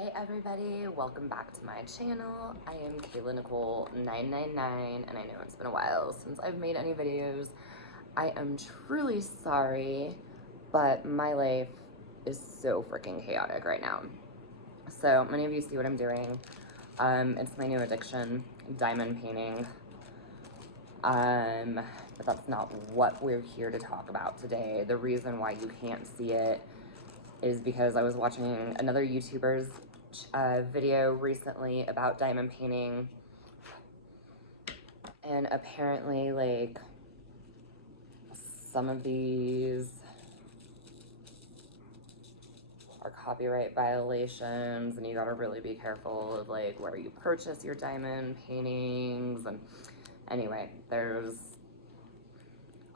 Hey everybody, welcome back to my channel. I am Kayla Nicole 999 and I know it's been a while since I've made any videos. I am truly sorry, but my life is so freaking chaotic right now. So many of you see what I'm doing. It's my new addiction, diamond painting. But that's not what we're here to talk about today. The reason why you can't see it is because I was watching another YouTuber's video recently about diamond painting, and apparently like some of these are copyright violations, and you gotta really be careful of like where you purchase your diamond paintings. And anyway, there's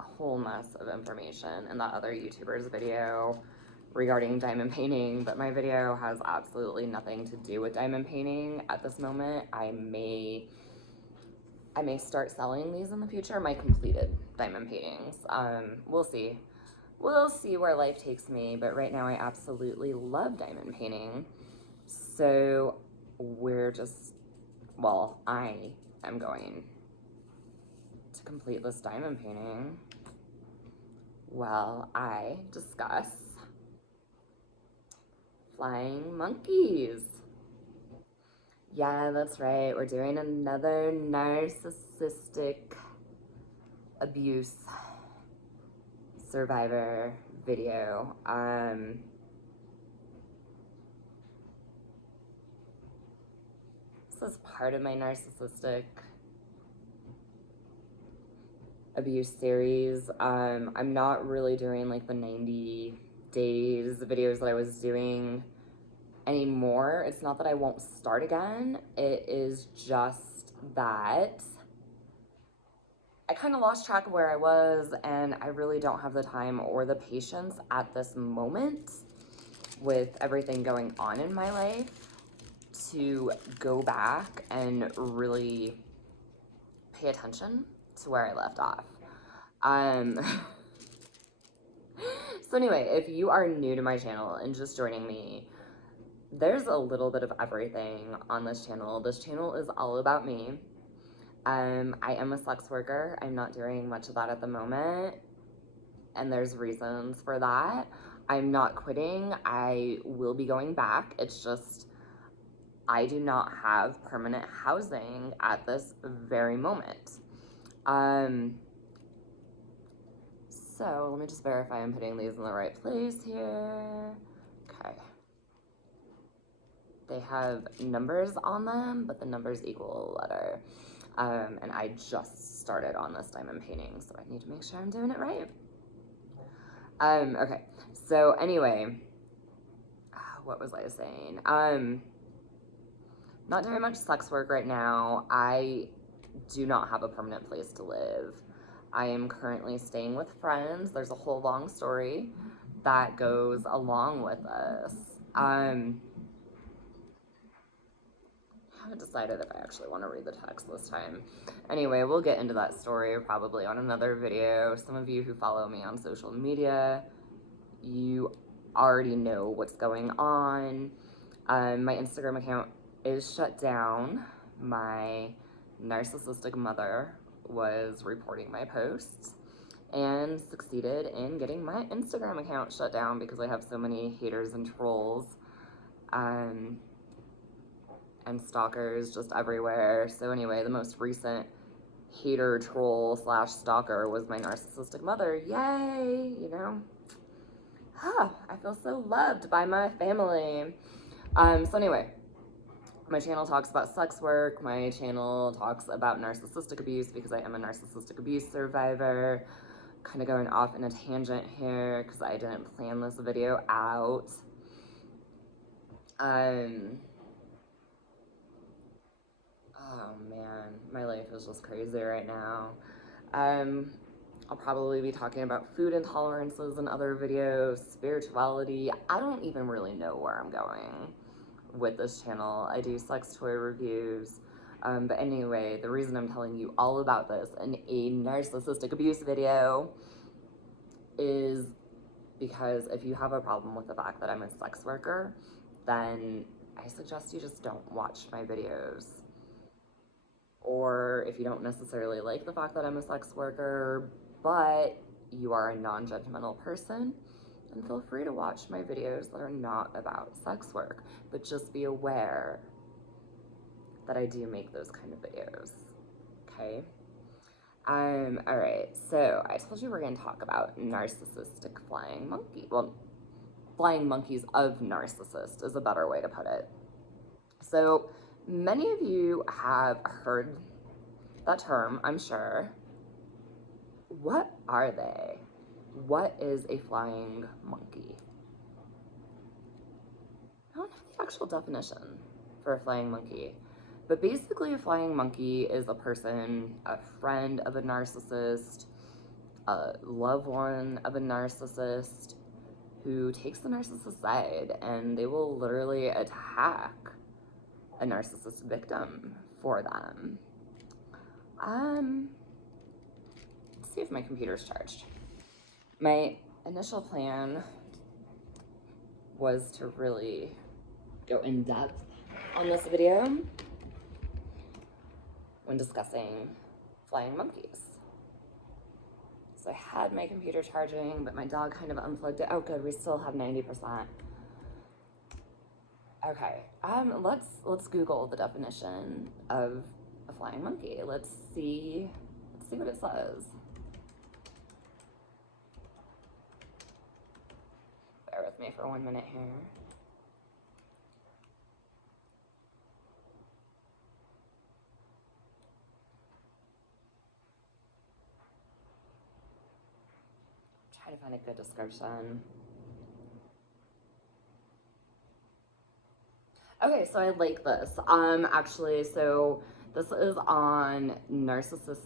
a whole mess of information in that other YouTuber's video regarding diamond painting, but my video has absolutely nothing to do with diamond painting at this moment. I may start selling these in the future, my completed diamond paintings. We'll see where life takes me, but right now I absolutely love diamond painting. So I am going to complete this diamond painting while I discuss flying monkeys. Yeah, that's right. We're doing another narcissistic abuse survivor video. This is part of my narcissistic abuse series. I'm not really doing like the 90 days videos that I was doing anymore. It's not that I won't start again. It is just that I kind of lost track of where I was, and I really don't have the time or the patience at this moment with everything going on in my life to go back and really pay attention to where I left off. So anyway, if you are new to my channel and just joining me, there's a little bit of everything on this channel. This channel is all about me. I am a sex worker. I'm not doing much of that at the moment, and there's reasons for that. I'm not quitting. I will be going back. It's just I do not have permanent housing at this very moment. So let me just verify I'm putting these in the right place here. Okay. They have numbers on them, but the numbers equal a letter. And I just started on this diamond painting, so I need to make sure I'm doing it right. Okay, so anyway, what was I saying? Not doing much sex work right now. I do not have a permanent place to live. I am currently staying with friends. There's a whole long story that goes along with this. I haven't decided if I actually want to read the text this time. Anyway, we'll get into that story probably on another video. Some of you who follow me on social media, you already know what's going on. My Instagram account is shut down. My narcissistic mother was reporting my posts and succeeded in getting my Instagram account shut down because I have so many haters and trolls and stalkers just everywhere. So anyway, the most recent hater, troll / stalker was my narcissistic mother. Yay, you know. I feel so loved by my family. So anyway, my channel talks about sex work. My channel talks about narcissistic abuse because I am a narcissistic abuse survivor. Kind of going off in a tangent here because I didn't plan this video out. Oh man, my life is just crazy right now. I'll probably be talking about food intolerances in other videos, spirituality. I don't even really know where I'm going with this channel. I do sex toy reviews. But anyway, the reason I'm telling you all about this in a narcissistic abuse video is because if you have a problem with the fact that I'm a sex worker, then I suggest you just don't watch my videos. Or if you don't necessarily like the fact that I'm a sex worker, but you are a non-judgmental person, then feel free to watch my videos that are not about sex work. But just be aware that I do make those kind of videos, okay? All right, so I told you we're gonna talk about narcissistic flying monkey. Well, flying monkeys of narcissist is a better way to put it. So many of you have heard that term, I'm sure. What are they? What is a flying monkey? I don't know the actual definition for a flying monkey, but basically a flying monkey is a person, a friend of a narcissist, a loved one of a narcissist who takes the narcissist's side, and they will literally attack a narcissist victim for them. Let's see if my computer's charged. My initial plan was to really go in depth on this video when discussing flying monkeys. So I had my computer charging, but my dog kind of unplugged it. Oh good, we still have 90%. Okay, let's Google the definition of a flying monkey. Let's see what it says. Bear with me for 1 minute here. Try to find a good description. Okay, so I like this. Actually, so this is on Narcissist.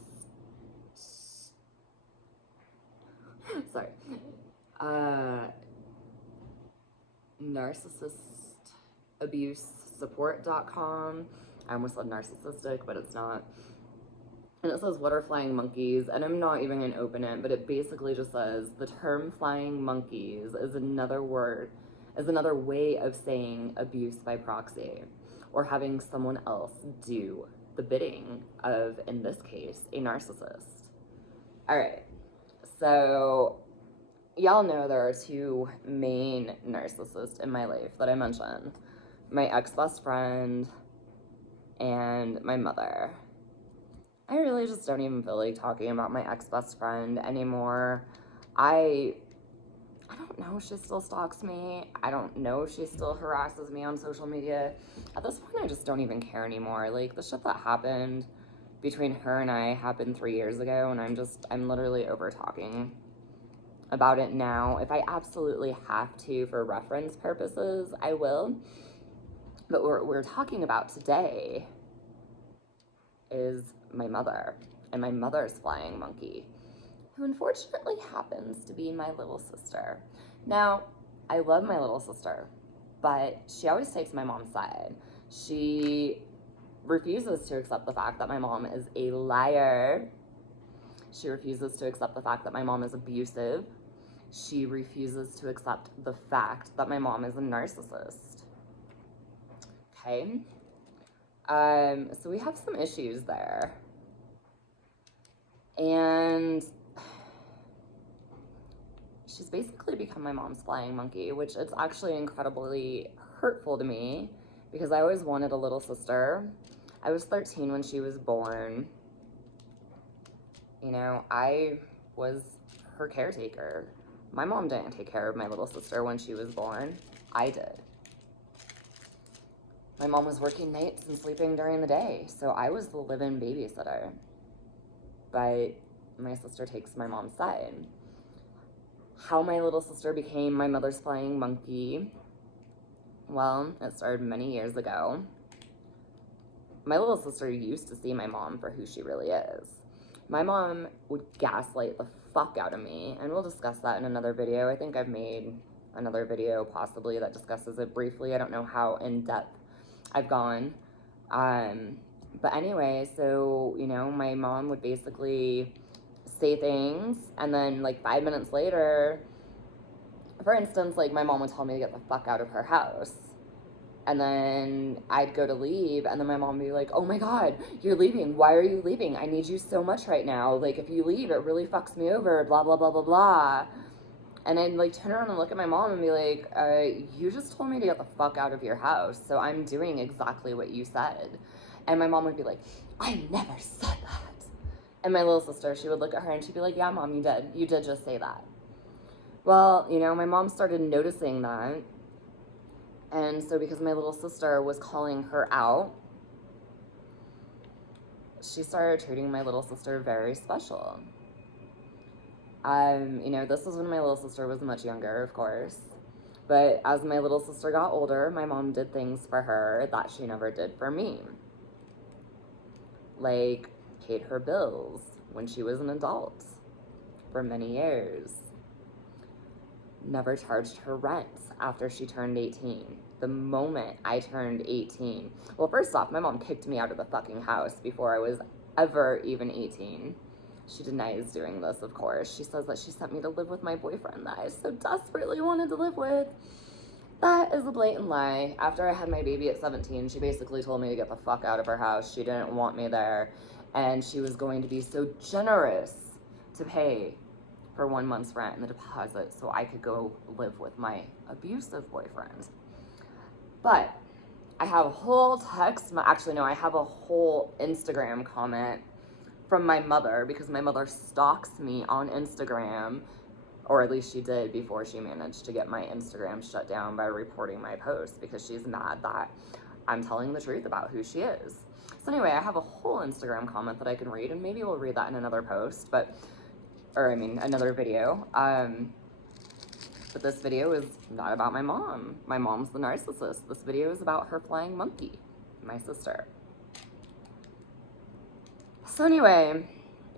Sorry. Narcissistabusesupport.com. I almost said narcissistic, but it's not. And it says, what are flying monkeys? And I'm not even going to open it, but it basically just says, the term flying monkeys is another way of saying abuse by proxy, or having someone else do the bidding of, in this case, a narcissist. All right, so y'all know there are two main narcissists in my life that I mentioned. My ex-best friend and my mother. I really just don't even feel like talking about my ex-best friend anymore. I don't know if she still stalks me. I don't know if she still harasses me on social media. At this point, I just don't even care anymore. Like, the shit that happened between her and I happened 3 years ago, and I'm literally over talking about it now. If I absolutely have to for reference purposes, I will. But what we're talking about today is my mother and my mother's flying monkey, who unfortunately happens to be my little sister. Now, I love my little sister, but she always takes my mom's side. She refuses to accept the fact that my mom is a liar. She refuses to accept the fact that my mom is abusive. She refuses to accept the fact that my mom is a narcissist. Okay? So we have some issues there. And she's basically become my mom's flying monkey, which is actually incredibly hurtful to me because I always wanted a little sister. I was 13 when she was born. You know, I was her caretaker. My mom didn't take care of my little sister when she was born. I did. My mom was working nights and sleeping during the day, so I was the live-in babysitter. But my sister takes my mom's side. How my little sister became my mother's flying monkey, well, it started many years ago. My little sister used to see my mom for who she really is. My mom would gaslight the fuck out of me, and we'll discuss that in another video. I think I've made another video possibly that discusses it briefly. I don't know how in-depth I've gone. But anyway, so, you know, my mom would basically say things, and then like 5 minutes later, for instance, like my mom would tell me to get the fuck out of her house. And then I'd go to leave, and then my mom would be like, oh my God, you're leaving. Why are you leaving? I need you so much right now. Like, if you leave, it really fucks me over, blah, blah, blah, blah, blah. And I'd like turn around and look at my mom and be like, you just told me to get the fuck out of your house, so I'm doing exactly what you said. And my mom would be like, I never said that. And my little sister, she would look at her and she'd be like, yeah, Mom, you did. You did just say that. Well, you know, my mom started noticing that. And so because my little sister was calling her out, she started treating my little sister very special. You know, this was when my little sister was much younger, of course. But as my little sister got older, my mom did things for her that she never did for me. Like, paid her bills when she was an adult for many years. Never charged her rent after she turned 18. The moment I turned 18. Well, first off, my mom kicked me out of the fucking house before I was ever even 18. She denies doing this, of course. She says that she sent me to live with my boyfriend that I so desperately wanted to live with. That is a blatant lie. After I had my baby at 17, she basically told me to get the fuck out of her house. She didn't want me there. And she was going to be so generous to pay for 1 month's rent and the deposit so I could go live with my abusive boyfriend. But I have a whole I have a whole Instagram comment from my mother, because my mother stalks me on Instagram, or at least she did before she managed to get my Instagram shut down by reporting my posts, because she's mad that I'm telling the truth about who she is. So anyway, I have a whole Instagram comment that I can read, and maybe we'll read that in another post, another video. But this video is not about my mom. My mom's the narcissist. This video is about her flying monkey, my sister. So anyway,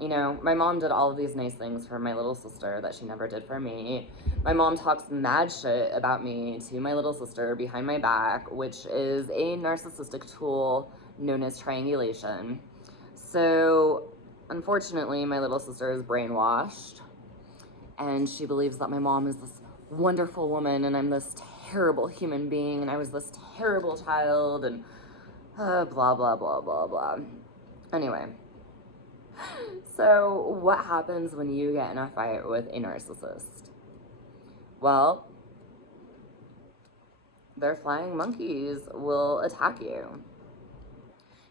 you know, my mom did all of these nice things for my little sister that she never did for me. My mom talks mad shit about me to my little sister behind my back, which is a narcissistic tool known as triangulation. So unfortunately, my little sister is brainwashed, and she believes that my mom is this wonderful woman and I'm this terrible human being and I was this terrible child and blah, blah, blah, blah, blah. Anyway, so what happens when you get in a fight with a narcissist? Well, their flying monkeys will attack you.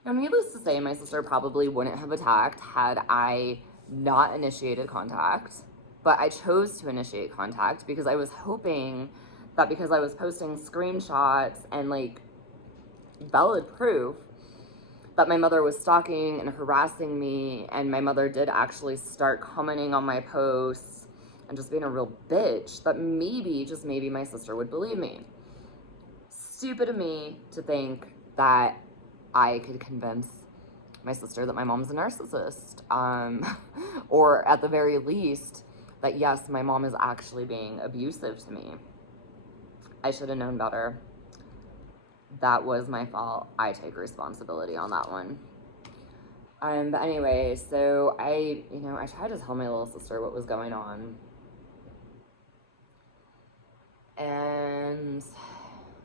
Now, needless to say, my sister probably wouldn't have attacked had I not initiated contact. But I chose to initiate contact because I was hoping that because I was posting screenshots and like valid proof that my mother was stalking and harassing me, and my mother did actually start commenting on my posts and just being a real bitch, that maybe, just maybe, my sister would believe me. Stupid of me to think that I could convince my sister that my mom's a narcissist, or at the very least, that yes, my mom is actually being abusive to me. I should have known better. That was my fault. I take responsibility on that one. But anyway, so I tried to tell my little sister what was going on. And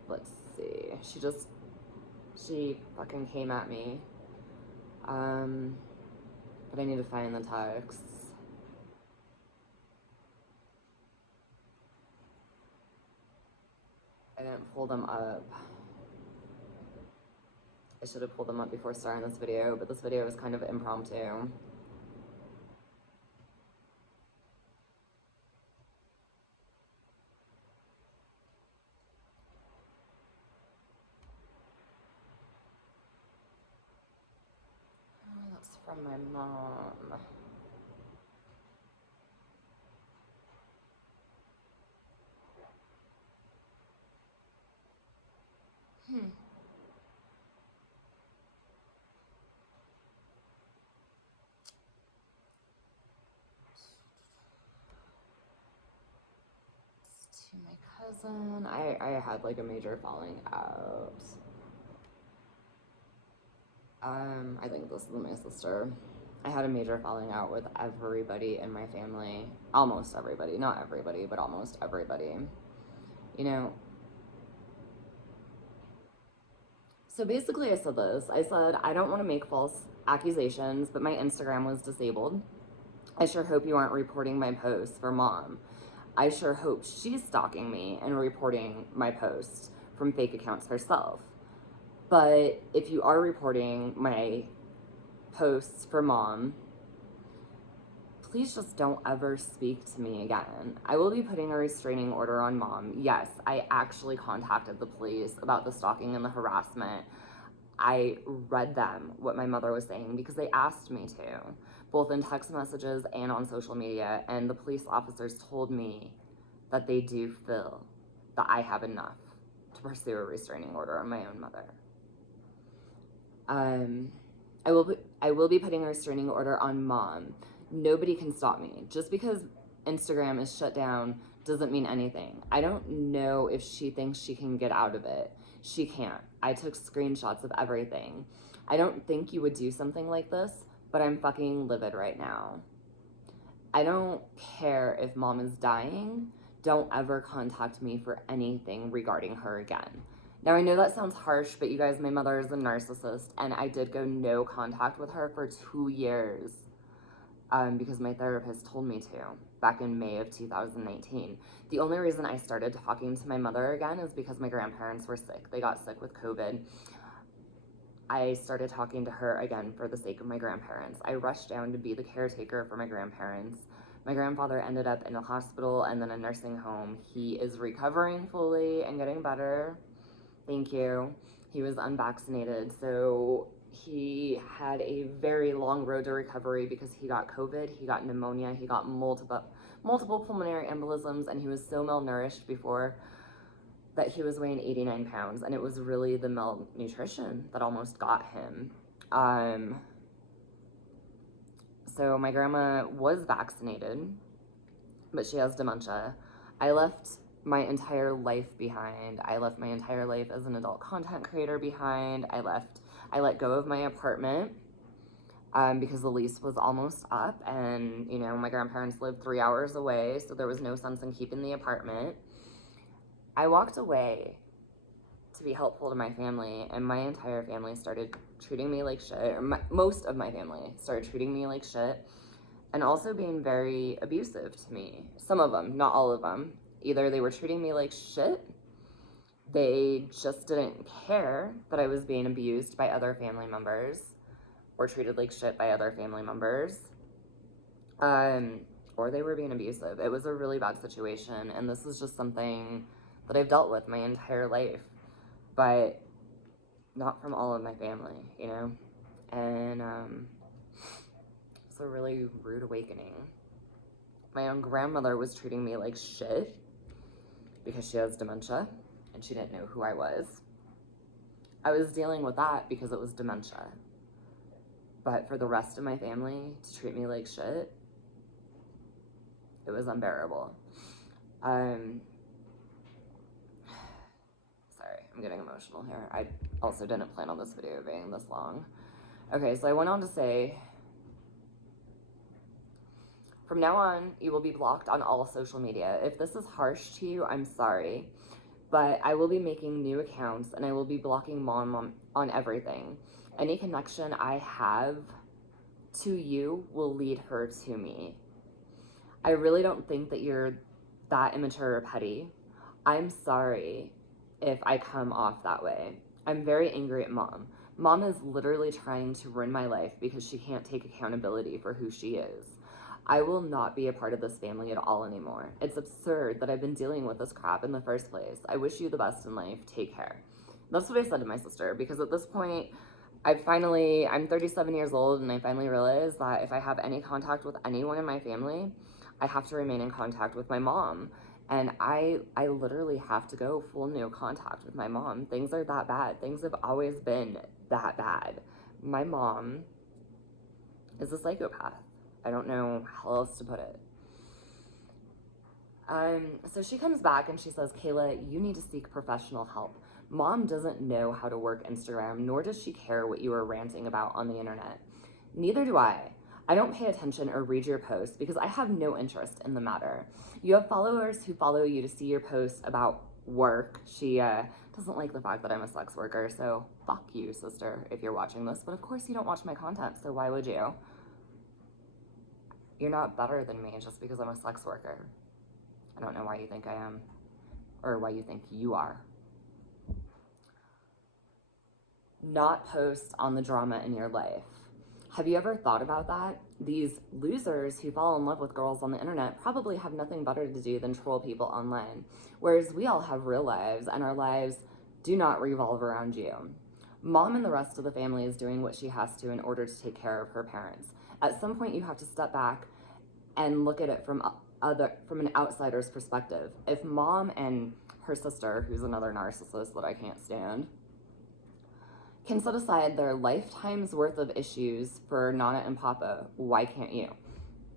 let's see, she fucking came at me. But I need to find the texts. I didn't pull them up. I should have pulled them up before starting this video, but this video is kind of impromptu. That's from my mom. To my cousin. I had like a major falling out. I think this is my sister. I had a major falling out with everybody in my family. Almost everybody. Not everybody, but almost everybody. You know, So basically I said this. I said, I don't want to make false accusations, but my Instagram was disabled. I sure hope you aren't reporting my posts for mom. I sure hope she's stalking me and reporting my posts from fake accounts herself. But if you are reporting my posts for mom, please just don't ever speak to me again. I will be putting a restraining order on mom. Yes, I actually contacted the police about the stalking and the harassment. I read them what my mother was saying because they asked me to, both in text messages and on social media, and the police officers told me that they do feel that I have enough to pursue a restraining order on my own mother. I will be putting a restraining order on mom. Nobody can stop me. Just because Instagram is shut down doesn't mean anything. I don't know if she thinks she can get out of it. She can't. I took screenshots of everything. I don't think you would do something like this, but I'm fucking livid right now. I don't care if mom is dying. Don't ever contact me for anything regarding her again. Now, I know that sounds harsh, but you guys, my mother is a narcissist, and I did go no contact with her for 2 years because my therapist told me to back in May of 2019. The only reason I started talking to my mother again is because my grandparents were sick. They got sick with COVID. I started talking to her again for the sake of my grandparents. I rushed down to be the caretaker for my grandparents. My grandfather ended up in a hospital and then a nursing home. He is recovering fully and getting better. Thank you. He was unvaccinated, so he had a very long road to recovery because he got COVID, he got pneumonia, he got multiple pulmonary embolisms, and he was so malnourished before that he was weighing 89 pounds, and it was really the malnutrition that almost got him. So my grandma was vaccinated, but she has dementia. I left my entire life behind. I left my entire life as an adult content creator behind. I let go of my apartment because the lease was almost up, and you know, my grandparents lived 3 hours away, so there was no sense in keeping the apartment. I walked away to be helpful to my family, and my entire family started treating me like shit, or most of my family started treating me like shit, and also being very abusive to me. Some of them, not all of them. Either they were treating me like shit, they just didn't care that I was being abused by other family members, or treated like shit by other family members, or they were being abusive. It was a really bad situation, and this is just something that I've dealt with my entire life, but not from all of my family, you know? And it's a really rude awakening. My own grandmother was treating me like shit because she has dementia and she didn't know who I was. I was dealing with that because it was dementia. But for the rest of my family to treat me like shit, it was unbearable. Sorry, I'm getting emotional here. I also didn't plan on this video being this long. Okay, so I went on to say, from now on, you will be blocked on all social media. If this is harsh to you, I'm sorry. But I will be making new accounts and I will be blocking mom on everything. Any connection I have to you will lead her to me. I really don't think that you're that immature or petty. I'm sorry if I come off that way. I'm very angry at mom. Mom is literally trying to ruin my life because she can't take accountability for who she is. I will not be a part of this family at all anymore. It's absurd that I've been dealing with this crap in the first place. I wish you the best in life. Take care. That's what I said to my sister, because at this point, I'm 37 years old, and I finally realized that if I have any contact with anyone in my family, I have to remain in contact with my mom. And I literally have to go full no contact with my mom. Things are that bad. Things have always been that bad. My mom is a psychopath. I don't know how else to put it. So she comes back and she says, Kayla, you need to seek professional help. Mom doesn't know how to work Instagram, nor does she care what you are ranting about on the internet. Neither do I. I don't pay attention or read your posts because I have no interest in the matter. You have followers who follow you to see your posts about work. She doesn't like the fact that I'm a sex worker, so fuck you, sister, if you're watching this. But of course you don't watch my content, so why would you? You're not better than me just because I'm a sex worker. I don't know why you think I am, or why you think you are. Not post on the drama in your life. Have you ever thought about that? These losers who fall in love with girls on the internet probably have nothing better to do than troll people online, whereas we all have real lives, and our lives do not revolve around you. Mom and the rest of the family is doing what she has to in order to take care of her parents. At some point, you have to step back and look at it from an outsider's perspective. If mom and her sister, who's another narcissist that I can't stand, can set aside their lifetime's worth of issues for Nana and Papa, why can't you?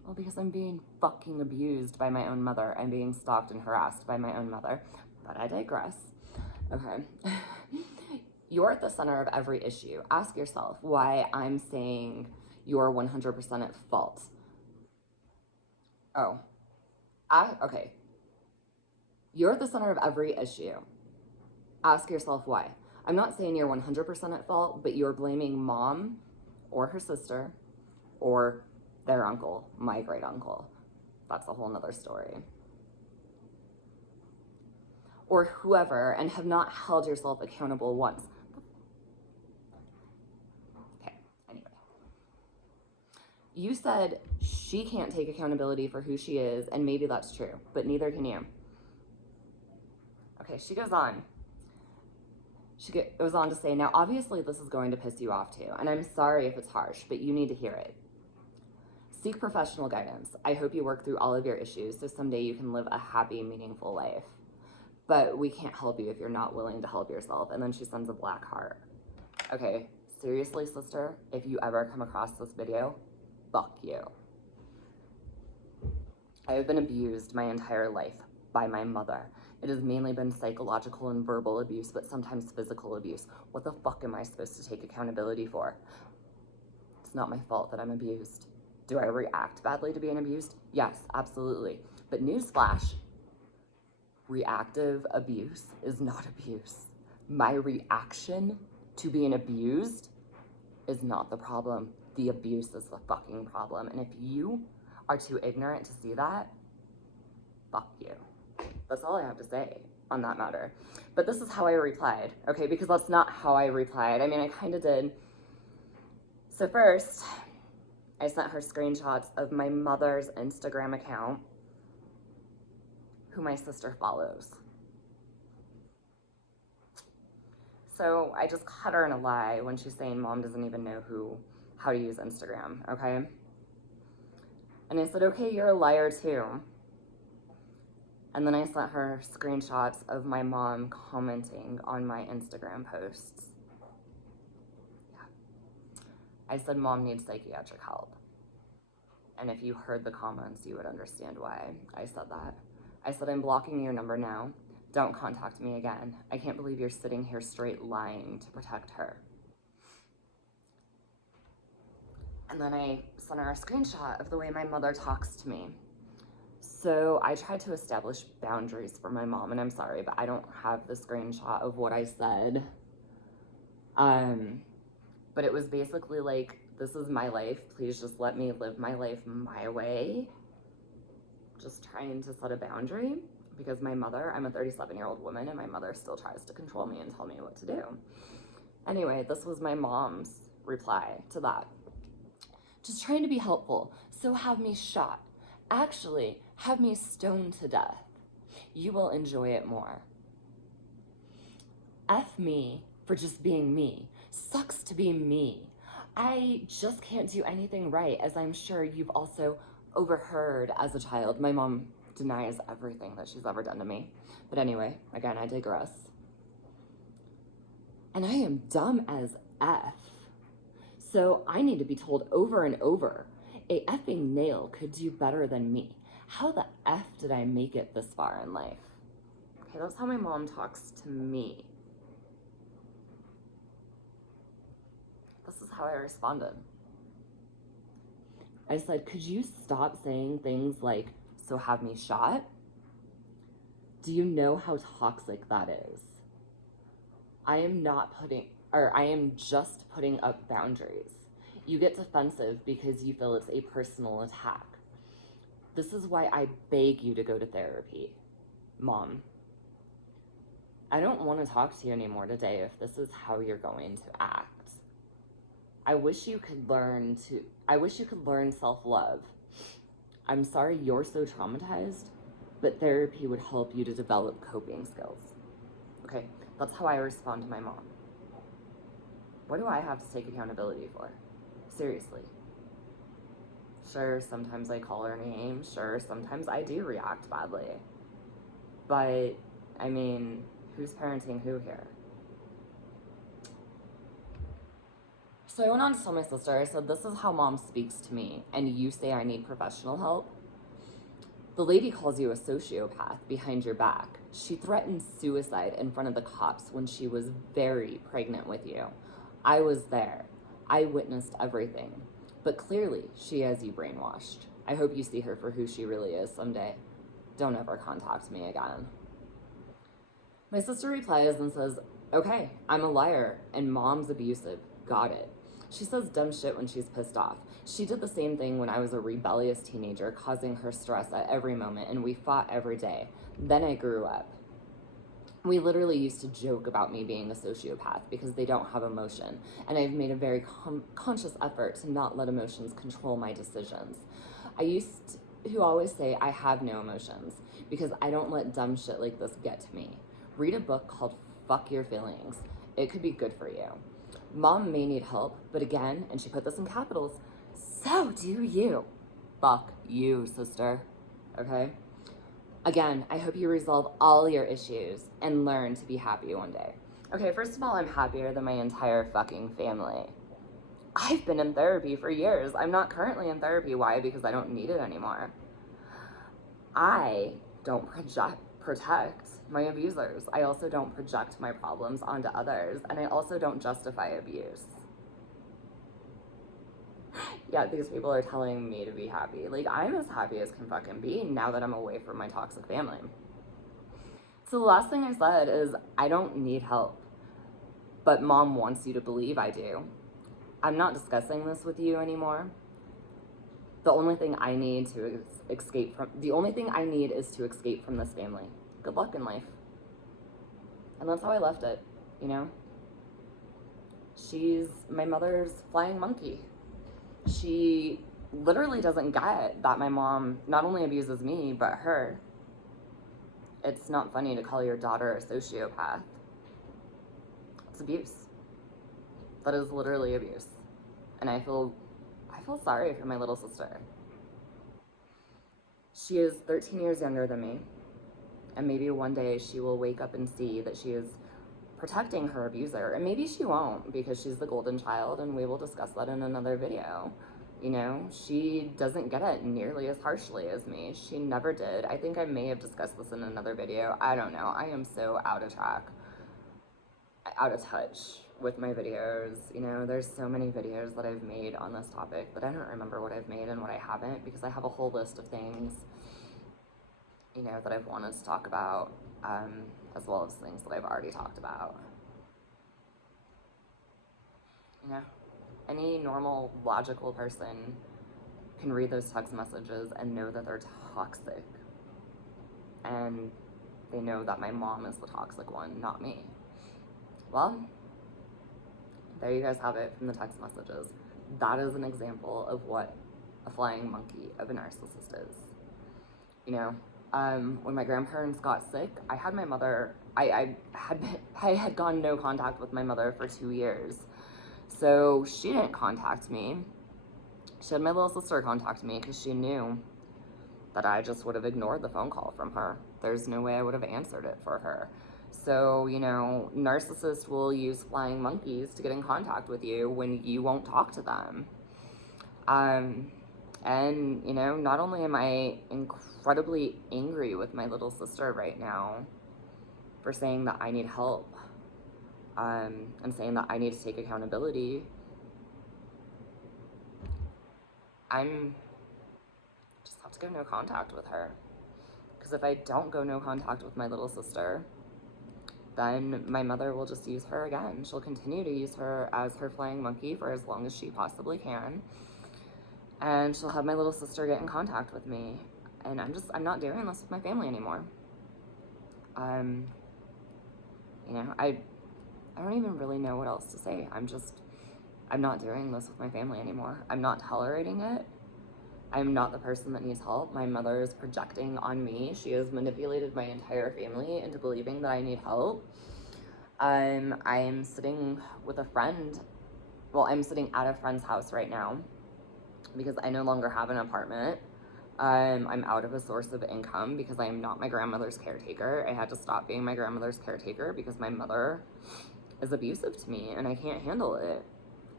Well, because I'm being fucking abused by my own mother. I'm being stalked and harassed by my own mother. But I digress. Okay. You're at the center of every issue. Ask yourself why I'm saying you're 100% at fault. Oh. Okay. You're at the center of every issue. Ask yourself why. I'm not saying you're 100% at fault, but you're blaming mom or her sister or their uncle, my great uncle. That's a whole nother story. Or whoever, and have not held yourself accountable once. Okay, anyway. You said she can't take accountability for who she is, and maybe that's true, but neither can you. Okay, she goes on. She goes on to say, now obviously this is going to piss you off too, and I'm sorry if it's harsh, but you need to hear it. Seek professional guidance. I hope you work through all of your issues so someday you can live a happy, meaningful life. But we can't help you if you're not willing to help yourself. And then she sends a black heart. Okay, seriously, sister, if you ever come across this video, fuck you. I have been abused my entire life by my mother. It has mainly been psychological and verbal abuse, but sometimes physical abuse. What the fuck am I supposed to take accountability for? It's not my fault that I'm abused. Do I react badly to being abused? Yes, absolutely. But newsflash, reactive abuse is not abuse. My reaction to being abused is not the problem. The abuse is the fucking problem. And if you are too ignorant to see that, fuck you. That's all I have to say on that matter. But this is how I replied, okay? Because that's not how I replied. I mean, I kind of did. So first, I sent her screenshots of my mother's Instagram account, who my sister follows. So I just cut her in a lie when she's saying mom doesn't even know how to use Instagram, okay? And I said, okay, you're a liar too. And then I sent her screenshots of my mom commenting on my Instagram posts. Yeah. I said mom needs psychiatric help. And if you heard the comments, you would understand why I said that. I said, I'm blocking your number now. Don't contact me again. I can't believe you're sitting here straight lying to protect her. And then I sent her a screenshot of the way my mother talks to me. So I tried to establish boundaries for my mom, and I'm sorry, but I don't have the screenshot of what I said. But it was basically like, this is my life. Please just let me live my life my way. Just trying to set a boundary because my mother, I'm a 37-year-old woman, and my mother still tries to control me and tell me what to do. Anyway, this was my mom's reply to that. Just trying to be helpful, so have me shot. Actually, have me stoned to death. You will enjoy it more. F me for just being me. Sucks to be me. I just can't do anything right, as I'm sure you've also overheard as a child. My mom denies everything that she's ever done to me. But anyway, again, I digress. And I am dumb as F. So I need to be told over and over, a effing nail could do better than me. How the F did I make it this far in life? Okay, that's how my mom talks to me. This is how I responded. I said, could you stop saying things like, so have me shot? Do you know how toxic that is? I am just putting up boundaries. You get defensive because you feel it's a personal attack. This is why I beg you to go to therapy. Mom, I don't want to talk to you anymore today if this is how you're going to act. I wish you could learn self-love. I'm sorry you're so traumatized, but therapy would help you to develop coping skills. Okay, that's how I respond to my mom. What do I have to take accountability for? Seriously. Sure, sometimes I call her names. Sure, sometimes I do react badly. But, I mean, who's parenting who here? So I went on to tell my sister, I said, this is how mom speaks to me, and you say I need professional help? The lady calls you a sociopath behind your back. She threatened suicide in front of the cops when she was very pregnant with you. I was there. I witnessed everything. But clearly, she has you brainwashed. I hope you see her for who she really is someday. Don't ever contact me again. My sister replies and says, okay, I'm a liar, and mom's abusive. Got it. She says dumb shit when she's pissed off. She did the same thing when I was a rebellious teenager, causing her stress at every moment, and we fought every day. Then I grew up. We literally used to joke about me being a sociopath because they don't have emotion, and I've made a very conscious effort to not let emotions control my decisions. I used to always say I have no emotions because I don't let dumb shit like this get to me. Read a book called Fuck Your Feelings. It could be good for you. Mom may need help, but again, and she put this in capitals, so do you. Fuck you, sister. Okay? Again, I hope you resolve all your issues and learn to be happy one day. Okay, first of all, I'm happier than my entire fucking family. I've been in therapy for years. I'm not currently in therapy. Why? Because I don't need it anymore. I don't protect my abusers. I also don't project my problems onto others, and I also don't justify abuse. Yet these people are telling me to be happy. Like, I'm as happy as can fucking be now that I'm away from my toxic family. So the last thing I said is, I don't need help, but mom wants you to believe I do. I'm not discussing this with you anymore. The only thing I need is to escape from this family. Good luck in life. And that's how I left it, you know? She's my mother's flying monkey. She literally doesn't get that my mom not only abuses me, but her. It's not funny to call your daughter a sociopath. It's abuse. That is literally abuse. And I feel sorry for my little sister. She is 13 years younger than me. And maybe one day she will wake up and see that she is protecting her abuser. And maybe she won't, because she's the golden child, and we will discuss that in another video. You know, she doesn't get it nearly as harshly as me. She never did. I think I may have discussed this in another video. I don't know. I am so out of touch with my videos. You know, there's so many videos that I've made on this topic that I don't remember what I've made and what I haven't, because I have a whole list of things, you know, that I've wanted to talk about, as well as things that I've already talked about. You know, any normal, logical person can read those text messages and know that they're toxic. And they know that my mom is the toxic one, not me. Well, there you guys have it from the text messages. That is an example of what a flying monkey of a narcissist is. You know, when my grandparents got sick, I had my mother, I had gone no contact with my mother for 2 years. So she didn't contact me. She had my little sister contact me because she knew that I just would have ignored the phone call from her. There's no way I would have answered it for her. So, you know, narcissists will use flying monkeys to get in contact with you when you won't talk to them. And, you know, not only am I incredibly angry with my little sister right now for saying that I need help, and saying that I need to take accountability, I'm just have to go no contact with her. Because if I don't go no contact with my little sister, then my mother will just use her again. She'll continue to use her as her flying monkey for as long as she possibly can. And she'll have my little sister get in contact with me. And I'm not doing this with my family anymore. You know, I don't even really know what else to say. I'm not doing this with my family anymore. I'm not tolerating it. I'm not the person that needs help. My mother is projecting on me. She has manipulated my entire family into believing that I need help. I'm sitting with a friend. Well, I'm sitting at a friend's house right now because I no longer have an apartment. I'm out of a source of income because I am not my grandmother's caretaker. I had to stop being my grandmother's caretaker because my mother is abusive to me and I can't handle it.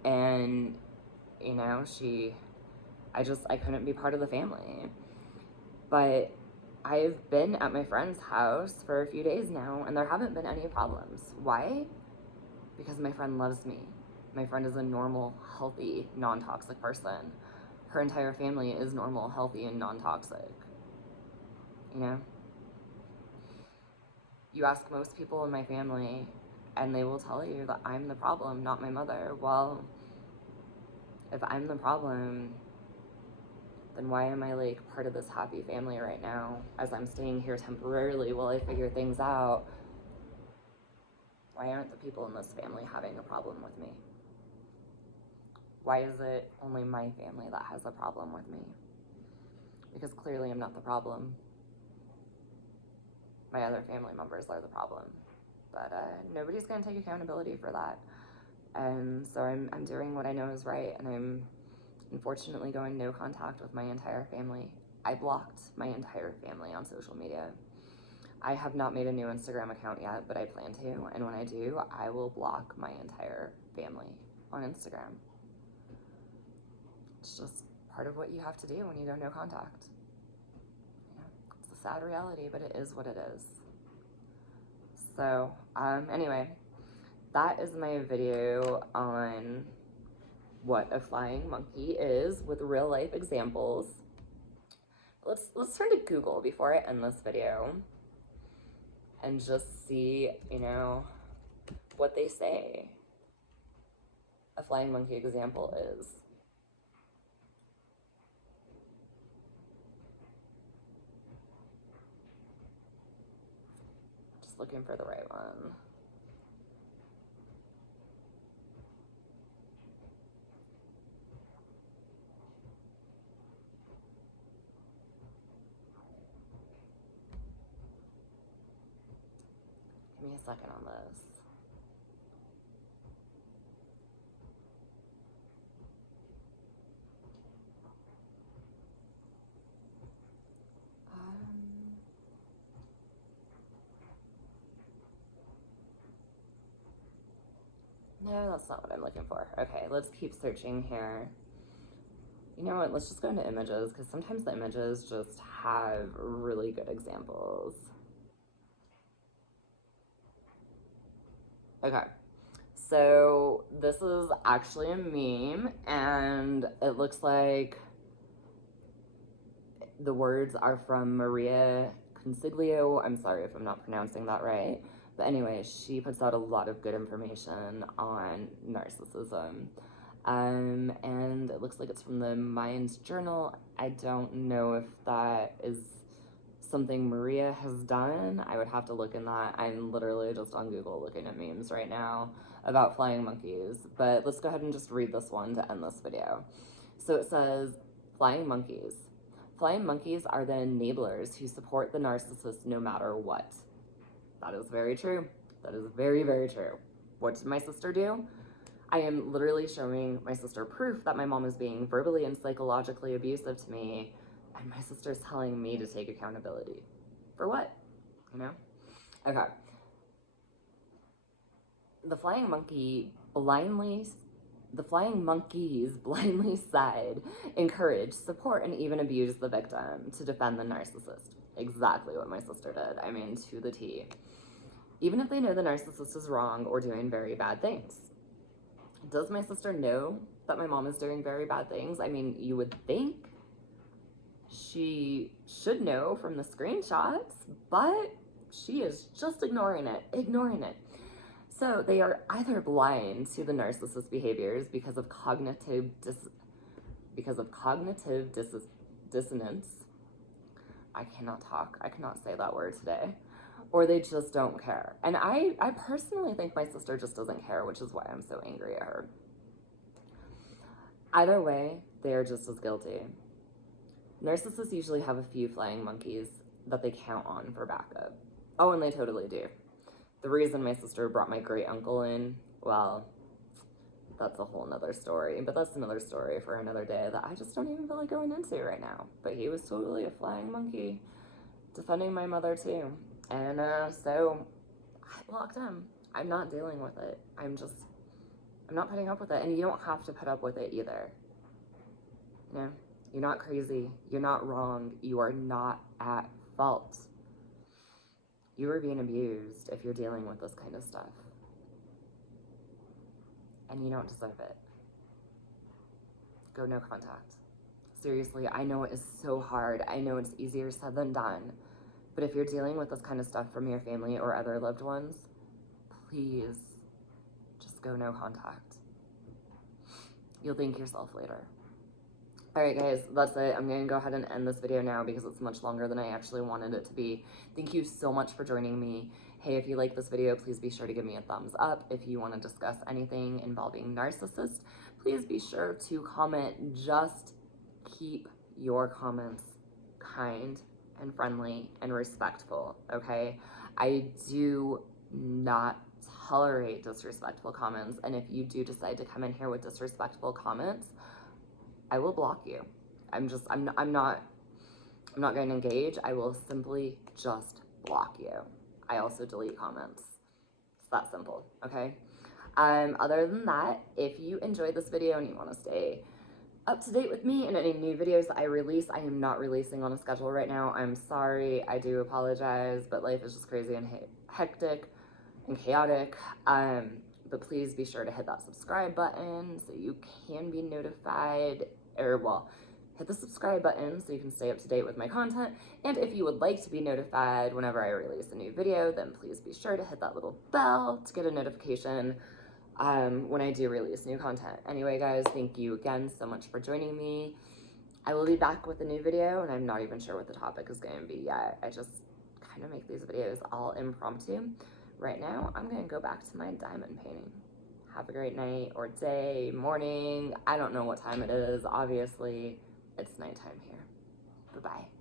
And, you know, I couldn't be part of the family. But I've been at my friend's house for a few days now and there haven't been any problems. Why? Because my friend loves me. My friend is a normal, healthy, non-toxic person. Her entire family is normal, healthy, and non-toxic. You know? You ask most people in my family and they will tell you that I'm the problem, not my mother. Well, if I'm the problem, then why am I like part of this happy family right now as I'm staying here temporarily while I figure things out? Why aren't the people in this family having a problem with me? Why is it only my family that has a problem with me? Because clearly I'm not the problem. My other family members are the problem. But nobody's gonna take accountability for that. And so I'm doing what I know is right, and I'm unfortunately going no contact with my entire family. I blocked my entire family on social media. I have not made a new Instagram account yet, but I plan to, and when I do, I will block my entire family on Instagram. It's just part of what you have to do when you go no contact. You know, it's a sad reality, but it is what it is. So, anyway, that is my video on what a flying monkey is with real life examples. Let's turn to Google before I end this video and just see, you know, what they say a flying monkey example is. Just looking for the right one. Give me a second on this. No, that's not what I'm looking for. Okay, let's keep searching here. You know what, let's just go into images because sometimes the images just have really good examples. Okay, so this is actually a meme and it looks like the words are from Maria Consiglio. I'm sorry if I'm not pronouncing that right. But anyway, she puts out a lot of good information on narcissism. And it looks like it's from the Mind's Journal. I don't know if that is something Maria has done. I would have to look in that. I'm literally just on Google looking at memes right now about flying monkeys. But let's go ahead and just read this one to end this video. So it says, flying monkeys. Flying monkeys are the enablers who support the narcissist no matter what. That is very true. That is very, very true. What did my sister do? I am literally showing my sister proof that my mom is being verbally and psychologically abusive to me, and my sister's telling me to take accountability. For what? You know? Okay. The flying monkeys blindly side, encourage, support, and even abuse the victim to defend the narcissist. Exactly what my sister did. I mean, to the T. Even if they know the narcissist is wrong or doing very bad things. Does my sister know that my mom is doing very bad things? I mean, you would think. She should know from the screenshots, but she is just ignoring it. So they are either blind to the narcissist behaviors because of cognitive dissonance. I cannot talk. I cannot say that word today. Or they just don't care. And I personally think my sister just doesn't care, which is why I'm so angry at her. Either way, they are just as guilty. Narcissists usually have a few flying monkeys that they count on for backup. Oh, and they totally do. The reason my sister brought my great uncle in, well, that's a whole nother story, but that's another story for another day that I just don't even feel like going into right now. But he was totally a flying monkey defending my mother too. And so I blocked him. I'm not dealing with it. I'm not putting up with it. And you don't have to put up with it either. You know, you're not crazy. You're not wrong. You are not at fault. You are being abused if you're dealing with this kind of stuff. And you don't deserve it. Go no contact. Seriously, I know it is so hard. I know it's easier said than done. But if you're dealing with this kind of stuff from your family or other loved ones, please just go no contact. You'll thank yourself later. All right, guys, that's it. I'm going to go ahead and end this video now because it's much longer than I actually wanted it to be. Thank you so much for joining me. Hey, if you like this video, please be sure to give me a thumbs up. If you want to discuss anything involving narcissists, please be sure to comment. Just keep your comments kind and friendly and respectful, okay? I do not tolerate disrespectful comments, and if you do decide to come in here with disrespectful comments, I will block you. I'm not going to engage. I will simply just block you. I also delete comments. It's that simple, okay? Other than that, if you enjoyed this video and you want to stay up to date with me and any new videos that I release, I am not releasing on a schedule right now. I'm sorry. I do apologize, but life is just crazy and hectic and chaotic. But please be sure to hit that subscribe button so you can be notified, hit the subscribe button so you can stay up to date with my content. And if you would like to be notified whenever I release a new video, then please be sure to hit that little bell to get a notification when I do release new content. Anyway, guys, thank you again so much for joining me. I will be back with a new video, and I'm not even sure what the topic is going to be yet. I just kind of make these videos all impromptu. Right now, I'm going to go back to my diamond painting. Have a great night or day, morning. I don't know what time it is. Obviously, it's nighttime here. Bye-bye.